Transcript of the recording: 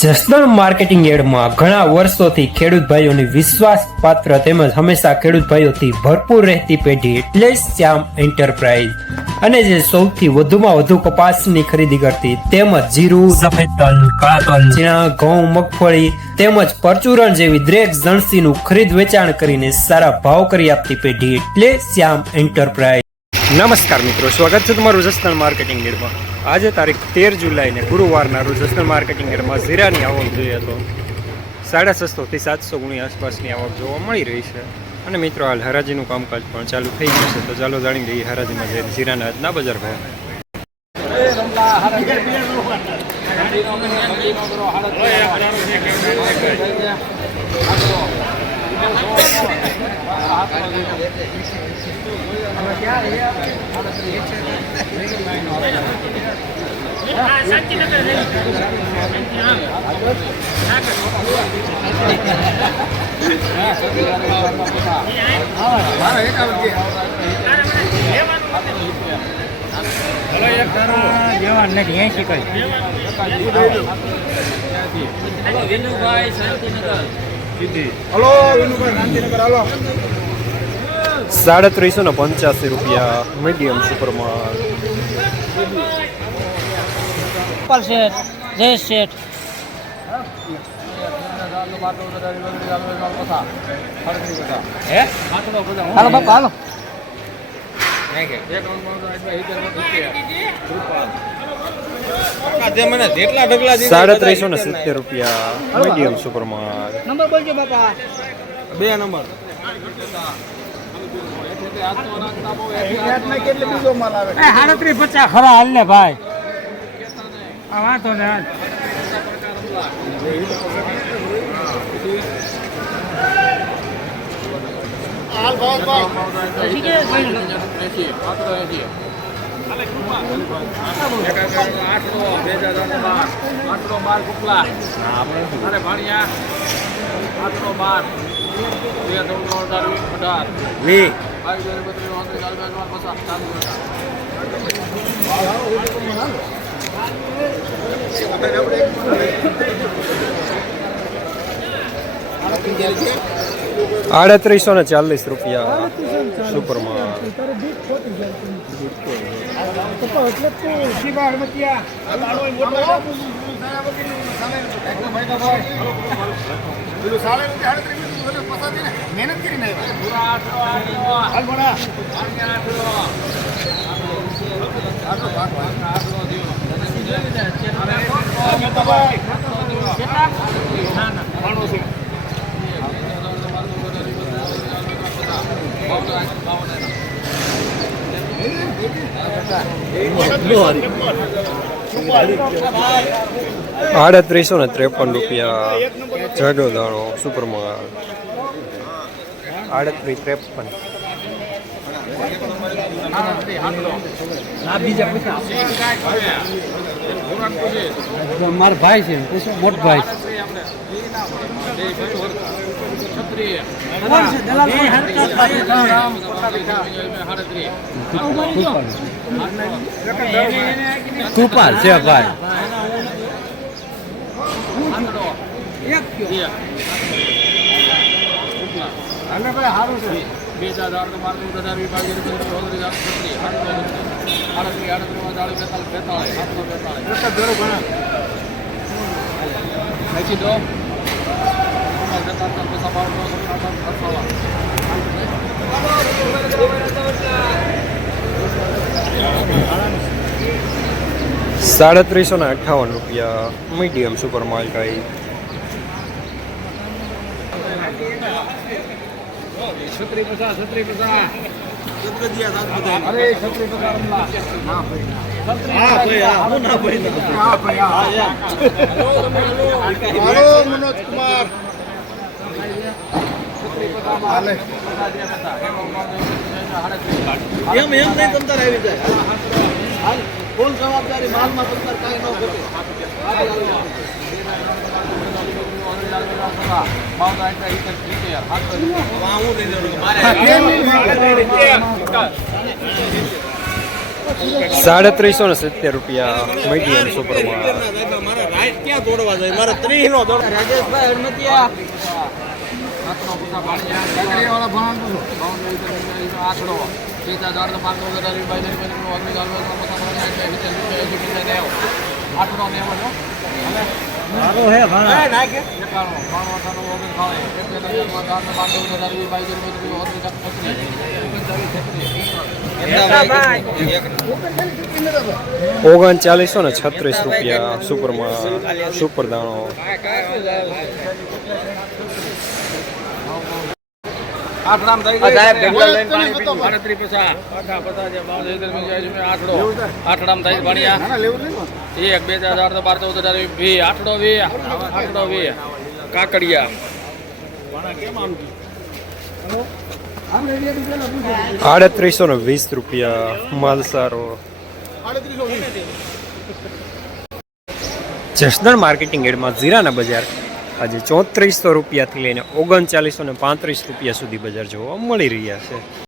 Jasdan marketing યાર્ડમાં ઘણા વર્ષોથી ખેડૂત ભાઈઓની વિશ્વાસપાત્ર તેમજ હંમેશા ખેડૂત ભાઈઓથી ભરપૂર રહેતી પેઢી એટલે શ્યામ એન્ટરપ્રાઇઝ અને જે સૌથી વધુમાં વધુ કપાસની ખરીદી કરતી તેમજ જીરું, સફેદ તલ, કાળા તલ, ચણા, ઘઉં, મગફળી તેમજ પરચુરણ જેવી દરેક જણસીનું ખરીદ વેચાણ કરીને સારા ભાવ કરી આપતી પેઢી એટલે શ્યામ એન્ટરપ્રાઇઝ। નમસ્કાર મિત્રો, સ્વાગત છે તમારું જસદણ માર્કેટિંગ યાર્ડમાં। આજે તારીખ 13 જુલાઈને ગુરુવારના રોજ જસદણ માર્કેટિંગ યાર્ડમાં જીરાની આવક જોઈએ તો 650 થી 700 ગુણી આસપાસની આવક જોવા મળી રહી છે। અને મિત્રો હાલ હરાજીનું કામકાજ પણ ચાલુ થઈ ગયું છે, તો ચાલો જાણી લઈએ હરાજીમાં જઈને જીરાના આજના બજાર ભાવ। ₹385 મીડિયમ સુપરમાં જય શેઠ હાલો બાપા હાલો ₹370 મીડિયમ સુપરમાં। નંબર બોલજો બાપા। 2 નંબર ₹38.50 ખરા હાલ ને ભાઈ, આ વાંધો ને હાલ ₹3840 સુપરમાં। મહેનત કરીને ₹3853 જાડો દાણો સુપરમાં। 3853 મારા ભાઈ છે, મોટો ભાઈ કુપાર છે ભાઈ। ₹358 મીડિયમ સુપર માલ કાઈ। મનોજ કુમાર એમ નહીં તમતાર આવી જાય, ફૂલ જવાબદારી માલમાં તમતાર કાંઈ ન ઘટે। ₹370 મીડિયમ સુપરમાં। 60 ક્યાં દોડવા જાય મારે 30 નો દોડ રાજેશભાઈ હરમતિયા સારું હે ભાણા નાખે ₹3936 સુપરમાં સુપર દાણો. આઠડામ થઈ ગઈ સાહેબ ઢગલા લઈને પાણી પીવું 38 થઈ ભણ્યા 1 2 4 12 14 20 આઠડો 20 કાકડિયા ₹3820 માલ સારો. જસદણ માર્કેટિંગ યાર્ડમાં જીરાના બજાર આજે ₹3400 થી લઈને ₹3935 સુધી બજાર જોવા મળી રહ્યા છે.